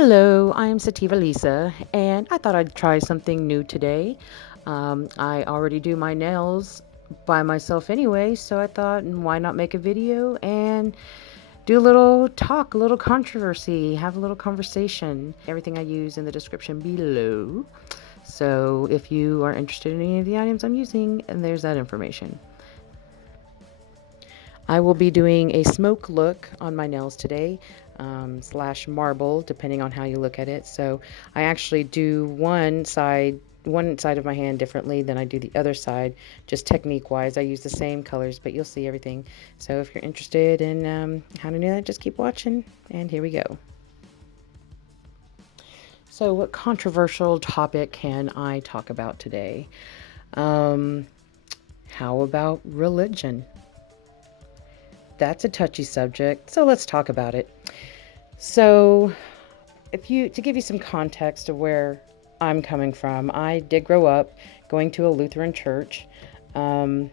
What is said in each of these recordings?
Hello, I'm Sativa Lisa, and I thought I'd try something new today. I already do my nails by myself anyway, so I thought, why not make a video and do a little talk, a little controversy, have a little conversation. Everything I use in the description below. So if you are interested in any of the items I'm using, and there's that information. I will be doing a smoke look on my nails today, slash marble, depending on how you look at it. So I actually do one side of my hand differently than I do the other side, just technique wise. I use the same colors, but you'll see everything. So if you're interested in how to do that, just keep watching. And here we go. So, what controversial topic can I talk about today? Um, how about religion? That's a touchy subject, so let's talk about it. So, if you to give you some context of where I'm coming from, I did grow up going to a Lutheran church. Um,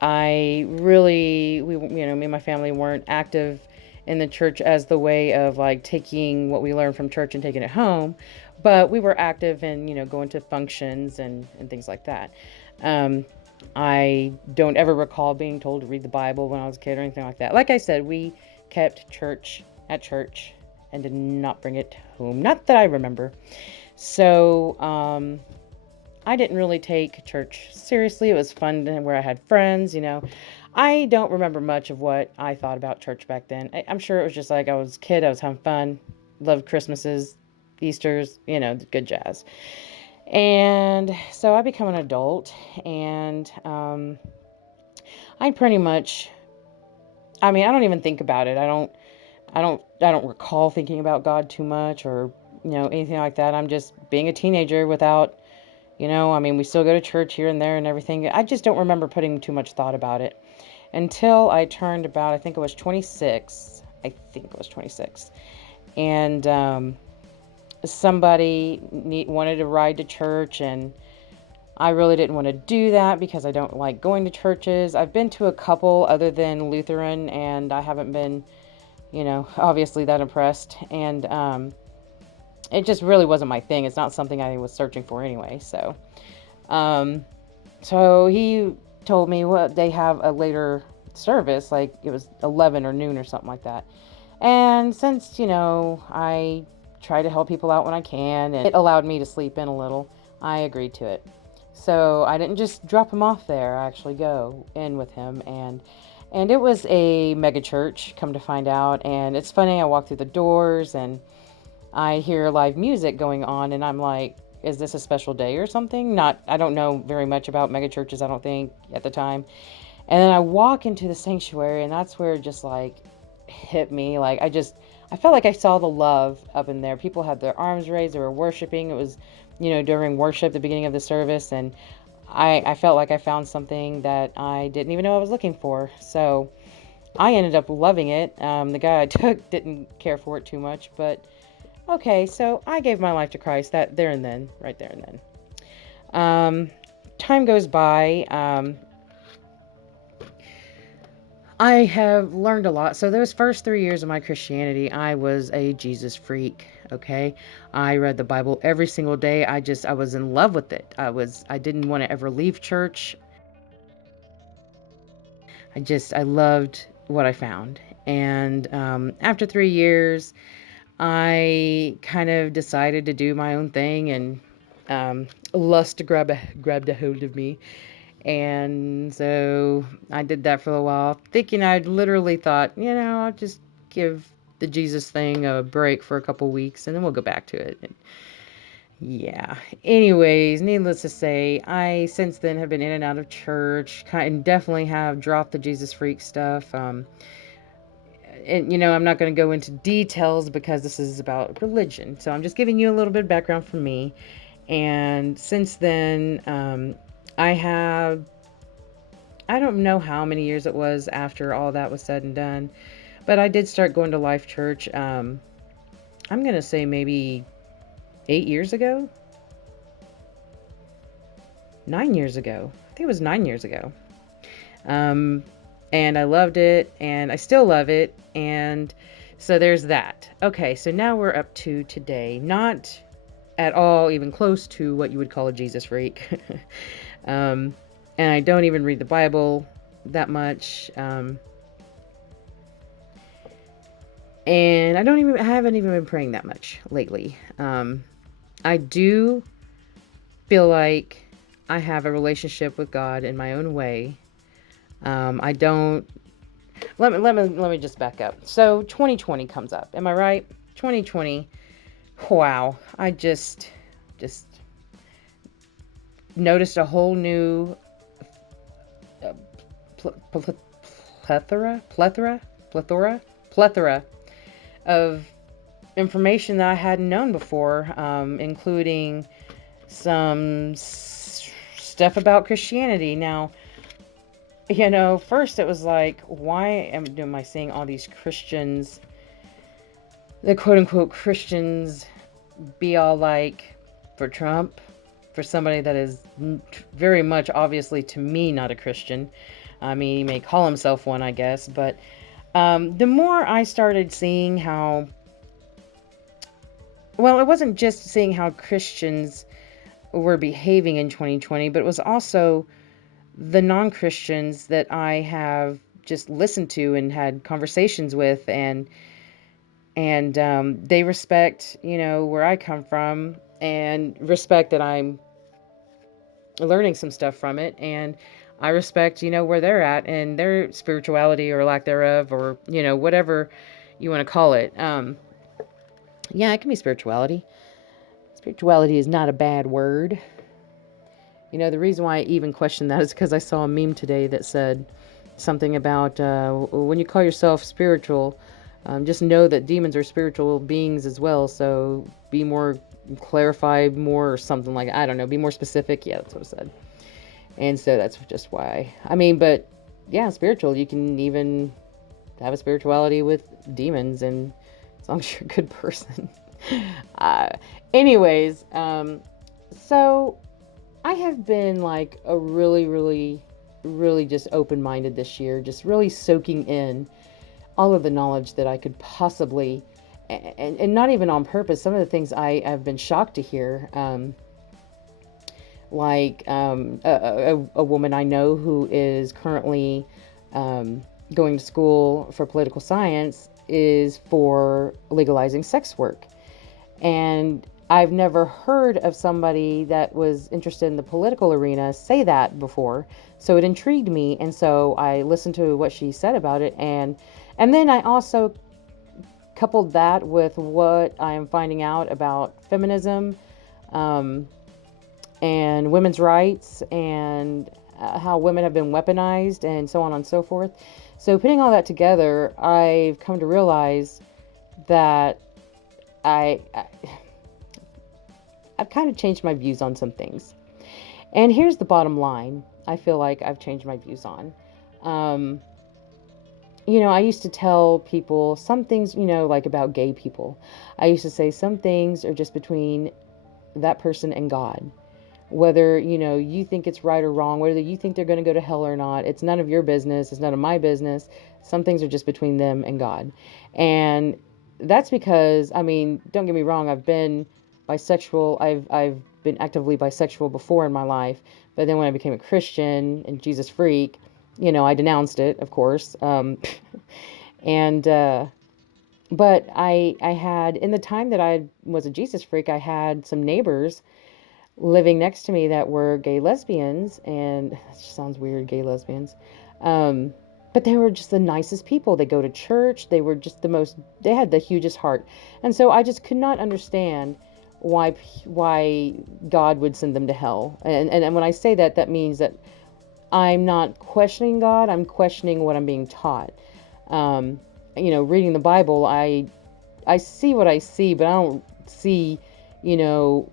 I really, me and my family weren't active in the church as the way of like taking what we learned from church and taking it home, but we were active in, going to functions and things like that. Um, I don't ever recall being told to read the Bible when I was a kid or anything like that. Like I said, we kept church at church and did not bring it home. Not that I remember. So, I didn't really take church seriously. It was fun where I had friends. I don't remember much of what I thought about church back then. I'm sure it was just like I was a kid, I was having fun, loved Christmases, Easters, good jazz. And so I become an adult, and I pretty much, I don't even think about it. I don't recall thinking about God too much or anything like that. I'm just being a teenager without, we still go to church here and there and everything. I just don't remember putting too much thought about it until I turned about, I think it was 26. I think it was 26. And somebody wanted to ride to church, and I really didn't want to do that because I don't like going to churches. I've been to a couple other than Lutheran, and I haven't been, obviously that impressed. And it just really wasn't my thing. It's not something I was searching for anyway. Um, so he told me, well, they have a later service, like it was 11 or noon or something like that. And since, I try to help people out when I can, and it allowed me to sleep in a little, I agreed to it. So I didn't just drop him off there. I actually go in with him, and it was a mega church, come to find out. And it's funny, I walk through the doors and I hear live music going on, and I'm like, is this a special day or something? I don't know very much about mega churches, I don't think, at the time. And then I walk into the sanctuary, and that's where it just like hit me. Like, I felt like I saw the love up in there. People had their arms raised, they were worshiping. It was, during worship, the beginning of the service, and I felt like I found something that I didn't even know I was looking for. So I ended up loving it. The guy I took didn't care for it too much, but okay, so I gave my life to Christ that there and then, right there and then. Time goes by. I have learned a lot. So those first 3 years of my Christianity, I was a Jesus freak. Okay, I read the Bible every single day. I was in love with it. I didn't want to ever leave church. I loved what I found. And after 3 years, I kind of decided to do my own thing, and lust grabbed a hold of me. And so I did that for a while, thinking I'd literally thought, I'll just give the Jesus thing a break for a couple weeks and then we'll go back to it. And yeah. Anyways, needless to say, I since then have been in and out of church, and definitely have dropped the Jesus freak stuff. And I'm not going to go into details because this is about religion. So I'm just giving you a little bit of background from me. And since then, I have, I don't know how many years it was after all that was said and done, but I did start going to Life Church. I'm going to say maybe 8 years ago, 9 years ago. I think it was 9 years ago. Um, and I loved it, and I still love it. And So there's that. Okay, so now we're up to today. Not at all even close to what you would call a Jesus freak. um, and I don't even read the Bible that much. And I haven't even been praying that much lately. I do feel like I have a relationship with God in my own way. I don't. Let me just back up. So 2020 comes up. Am I right? 2020. Wow. I just noticed a whole new uh, plethora, plethora, plethora, plethora of information that I hadn't known before, including some stuff about Christianity. Now, first it was like, why am I seeing all these Christians, the quote unquote Christians, be all like for Trump, for somebody that is very much obviously to me not a Christian. I mean, he may call himself one, I guess, but the more I started seeing how, well, it wasn't just seeing how Christians were behaving in 2020, but it was also the non-Christians that I have just listened to and had conversations with, and they respect, where I come from, and respect that I'm learning some stuff from it, and I respect, where they're at and their spirituality or lack thereof, or whatever you want to call it. Yeah, it can be spirituality. Spirituality is not a bad word. The reason why I even question that is because I saw a meme today that said something about when you call yourself spiritual, just know that demons are spiritual beings as well. So be more clarified, more or something like, I don't know, be more specific. Yeah, that's what it said. And so that's just why. I mean, but yeah, spiritual. You can even have a spirituality with demons, and as long as you're a good person. uh, anyways, so I have been like a really, really, really just open minded this year, just really soaking in all of the knowledge that I could possibly, and not even on purpose. Some of the things I've been shocked to hear, like a woman I know who is currently going to school for political science is for legalizing sex work. And I've never heard of somebody that was interested in the political arena say that before. So it intrigued me. And so I listened to what she said about it. And then I also coupled that with what I'm finding out about feminism, and women's rights, and how women have been weaponized, and so on and so forth. So putting all that together, I've come to realize that I I've kind of changed my views on some things. And here's the bottom line I feel like I've changed my views on. Um, I used to tell people some things, like about gay people. I used to say some things are just between that person and God. Whether, you think it's right or wrong, whether you think they're going to go to hell or not, it's none of your business. It's none of my business. Some things are just between them and God. And that's because, I mean, don't get me wrong, I've been bisexual. I've been actively bisexual before in my life, but then when I became a Christian and Jesus freak, I denounced it, of course. And but I had, in the time that I was a Jesus freak, I had some neighbors living next to me that were gay lesbians, and it just sounds weird, gay lesbians. But they were just the nicest people. They go to church. They were just they had the hugest heart. And so I just could not understand why God would send them to hell. And when I say that, that means that I'm not questioning God. I'm questioning what I'm being taught. Reading the Bible, I see what I see, but I don't see, you know,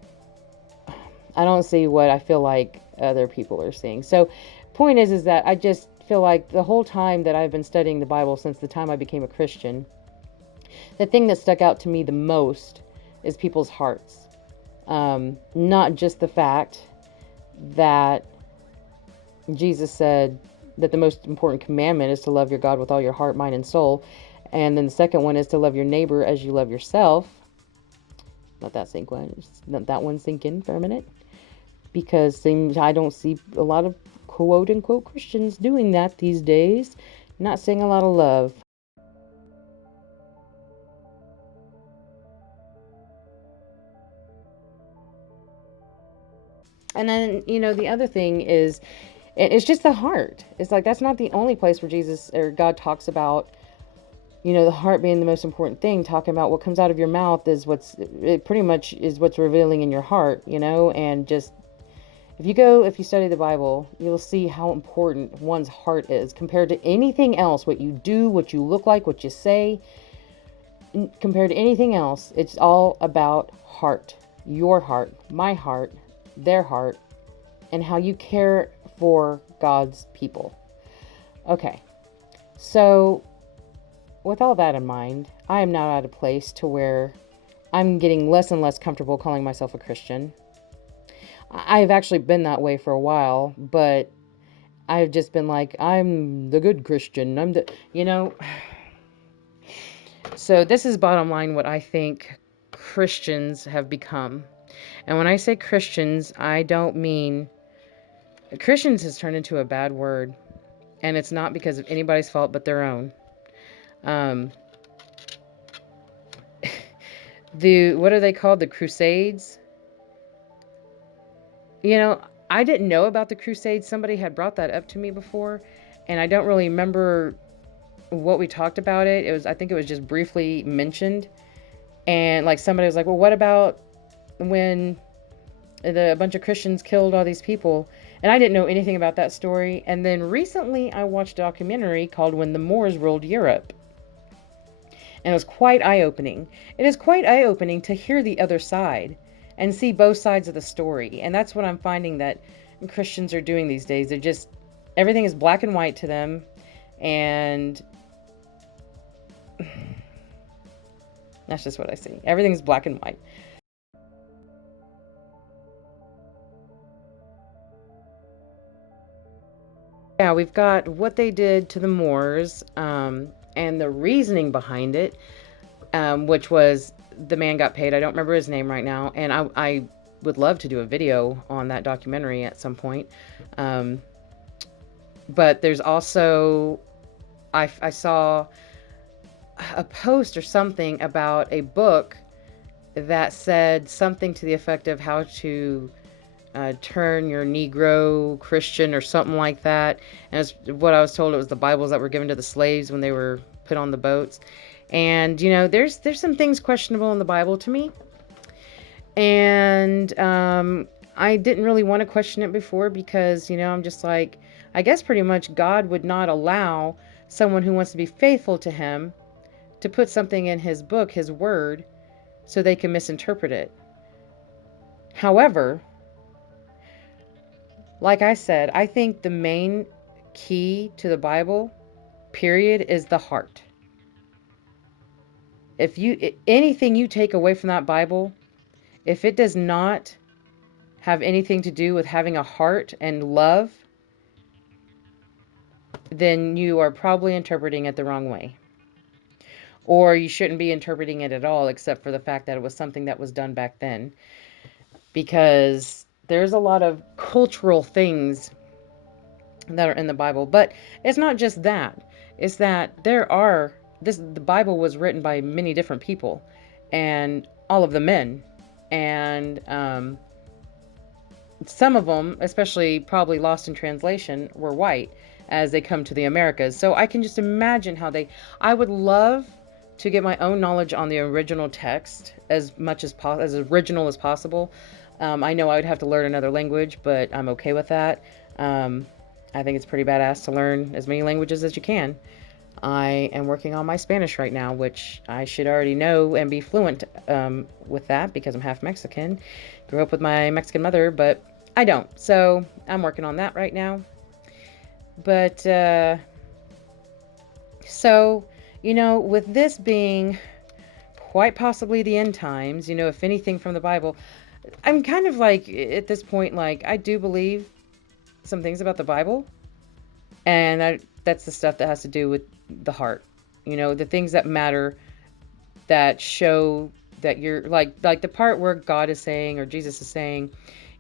I don't see what I feel like other people are seeing. So, point is that I just feel like the whole time that I've been studying the Bible since the time I became a Christian, the thing that stuck out to me the most is people's hearts. Not just the fact that Jesus said that the most important commandment is to love your God with all your heart, mind, and soul. And then the second one is to love your neighbor as you love yourself. Let that one sink in for a minute, because I don't see a lot of quote unquote Christians doing that these days. Not seeing a lot of love. And then, the other thing is, it's just the heart. It's like that's not the only place where Jesus or God talks about, the heart being the most important thing. Talking about what comes out of your mouth is it pretty much is what's revealing in your heart, and just if you study the Bible, you'll see how important one's heart is compared to anything else. What you do, what you look like, what you say, compared to anything else, it's all about heart. Your heart, my heart, their heart, and how you care for God's people. Okay, so with all that in mind, I am now at a place to where I'm getting less and less comfortable calling myself a Christian. I've actually been that way for a while, but I've just been like, I'm the good Christian. So this is bottom line what I think Christians have become. And when I say Christians, I don't mean Christians has turned into a bad word, and it's not because of anybody's fault but their own. What are they called? The Crusades? I didn't know about the Crusades. Somebody had brought that up to me before, and I don't really remember what we talked about it. I think it was just briefly mentioned. And like somebody was like, well, what about when a bunch of Christians killed all these people? And I didn't know anything about that story. And then recently I watched a documentary called When the Moors Ruled Europe. And it was quite eye-opening. It is quite eye-opening to hear the other side and see both sides of the story. And that's what I'm finding that Christians are doing these days. They're just, everything is black and white to them. And that's just what I see. Everything's black and white. Yeah, we've got what they did to the Moors, and the reasoning behind it, which was the man got paid. I don't remember his name right now, and I would love to do a video on that documentary at some point. But there's also, I saw a post or something about a book that said something to the effect of how to turn your Negro Christian or something like that. And it's what I was told, it was the Bibles that were given to the slaves when they were put on the boats. And there's some things questionable in the Bible to me, and I didn't really want to question it before because I'm just like, I guess pretty much God would not allow someone who wants to be faithful to him to put something in his book, his word, so they can misinterpret it. However, like I said, I think the main key to the Bible, period, is the heart. If anything you take away from that Bible, if it does not have anything to do with having a heart and love, then you are probably interpreting it the wrong way. Or you shouldn't be interpreting it at all, except for the fact that it was something that was done back then. Because there's a lot of cultural things that are in the Bible. But it's not just that. It's that the Bible was written by many different people, and all of the men. And some of them, especially probably lost in translation, were white as they come to the Americas. So I can just imagine how I would love to get my own knowledge on the original text as much as original as possible. I know I would have to learn another language, but I'm okay with that. I think it's pretty badass to learn as many languages as you can. I am working on my Spanish right now, which I should already know and be fluent with that because I'm half Mexican. Grew up with my Mexican mother, but I don't. So I'm working on that right now. But so, with this being quite possibly the end times, if anything from the Bible, I'm kind of like, at this point, like, I do believe some things about the Bible, and that's the stuff that has to do with the heart. the things that matter, that show that you're like the part where God is saying, or Jesus is saying,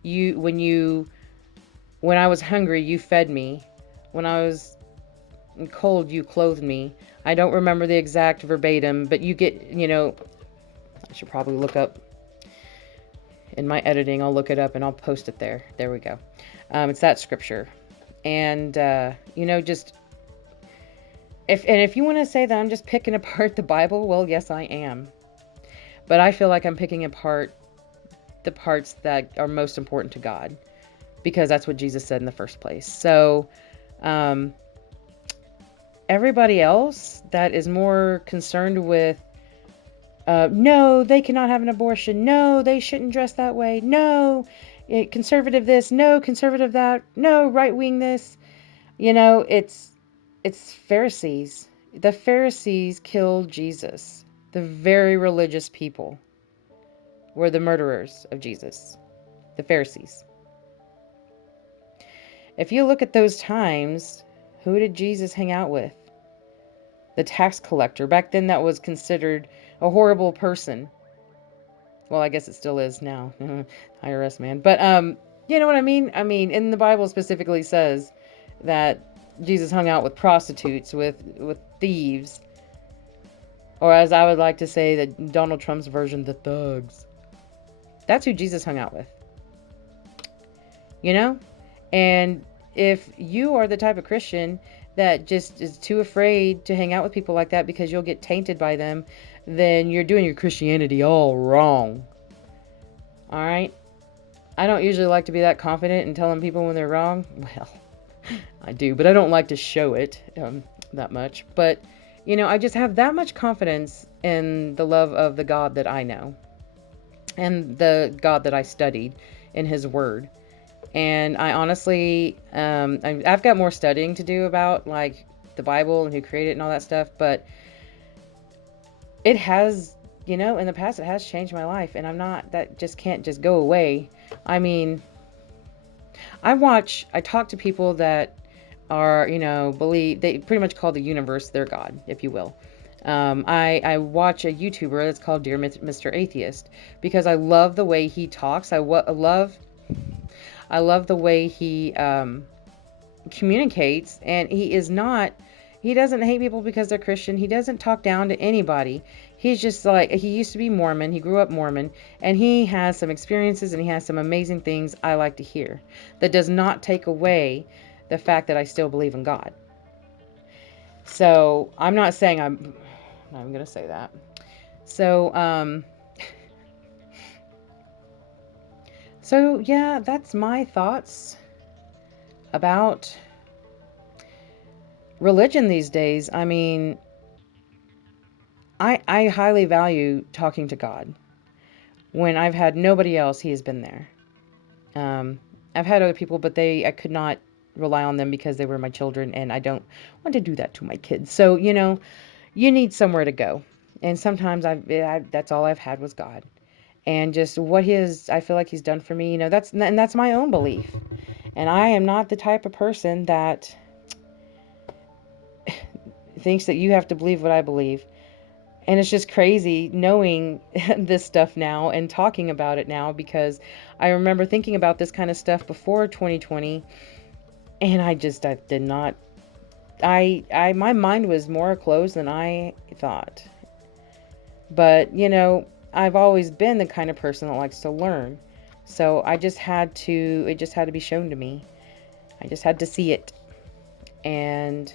when I was hungry, you fed me. When I was cold, you clothed me. I don't remember the exact verbatim, but you get, I should probably look up in my editing. I'll look it up and I'll post it there. There we go. It's that scripture. And, just, if you want to say that I'm just picking apart the Bible, well, yes, I am. But I feel like I'm picking apart the parts that are most important to God, because that's what Jesus said in the first place. So, everybody else that is more concerned with, no, they cannot have an abortion. No, they shouldn't dress that way. No, conservative this. No, conservative that. No, right wing this. It's Pharisees. The Pharisees killed Jesus. The very religious people were the murderers of Jesus. The Pharisees. If you look at those times, who did Jesus hang out with? The tax collector. Back then that was considered a horrible person. Well, I guess it still is now. IRS man. But you know what I mean? I mean, in the Bible specifically says that Jesus hung out with prostitutes, with thieves. Or as I would like to say, that Donald Trump's version, the thugs. That's who Jesus hung out with. And if you are the type of Christian that just is too afraid to hang out with people like that because you'll get tainted by them, then you're doing your Christianity all wrong. All right? I don't usually like to be that confident in telling people when they're wrong. Well, I do, but I don't like to show it that much. But, I just have that much confidence in the love of the God that I know and the God that I studied in His Word. And I honestly, I've got more studying to do about like the Bible and who created it and all that stuff, but it has, in the past, it has changed my life, and that just can't just go away. I mean, I talk to people that are, believe, they pretty much call the universe their God, if you will. I watch a YouTuber that's called Dear Mr. Atheist, because I love the way he talks. I love the way he communicates, and he doesn't hate people because they're Christian. He doesn't talk down to anybody. He's just like, he used to be Mormon. He grew up Mormon, and he has some experiences and he has some amazing things I like to hear. That does not take away the fact that I still believe in God. So I'm not saying I'm going to say that. So, So, yeah, that's my thoughts about religion these days. I mean, I highly value talking to God. When I've had nobody else, He has been there. I've had other people, but I could not rely on them because they were my children, and I don't want to do that to my kids. So, you need somewhere to go. And sometimes that's all I've had was God. And just what I feel like He's done for me, that's my own belief. And I am not the type of person that thinks that you have to believe what I believe. And it's just crazy knowing this stuff now and talking about it now, because I remember thinking about this kind of stuff before 2020, and I did not, my mind was more closed than I thought. But, I've always been the kind of person that likes to learn. So it just had to be shown to me. I just had to see it. And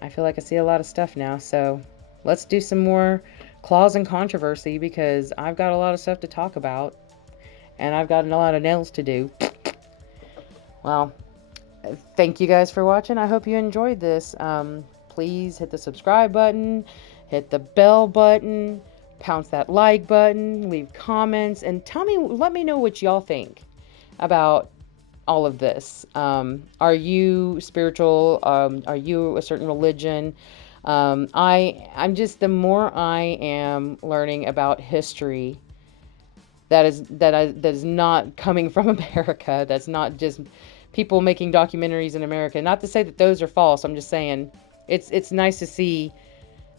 I feel like I see a lot of stuff now. So let's do some more claws and controversy, because I've got a lot of stuff to talk about. And I've got a lot of nails to do. Well, thank you guys for watching. I hope you enjoyed this. Please hit the subscribe button, hit the bell button, pounce that like button, leave comments, and let me know what y'all think about all of this. Are you spiritual? Are you a certain religion? I'm just, the more I am learning about history that is not coming from America, that's not just people making documentaries in America. Not to say that those are false. I'm just saying it's nice to see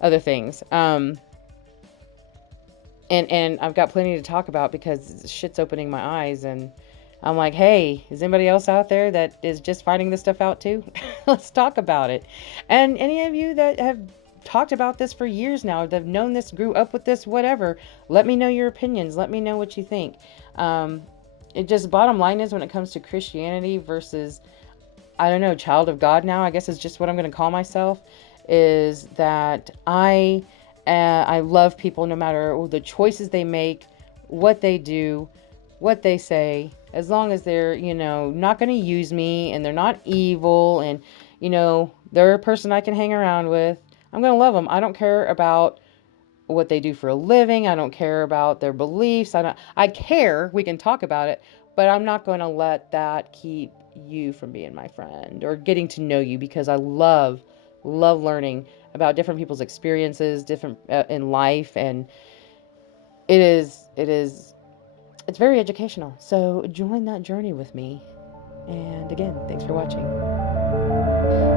other things. And I've got plenty to talk about because shit's opening my eyes, and I'm like, hey, is anybody else out there that is just finding this stuff out too? Let's talk about it. And any of you that have talked about this for years now, that have known this, grew up with this, whatever, let me know your opinions. Let me know what you think. Um, it just, bottom line is, when it comes to Christianity versus, I don't know, child of God now, I guess is just what I'm going to call myself, is that I love people no matter the choices they make, what they do, what they say, as long as they're, not going to use me and they're not evil and, they're a person I can hang around with. I'm going to love them. I don't care about what they do for a living. I don't care about their beliefs. I care, we can talk about it, but I'm not going to let that keep you from being my friend or getting to know you, because I love learning about different people's experiences, different in life, and it's very educational. So join that journey with me. And again, thanks for watching.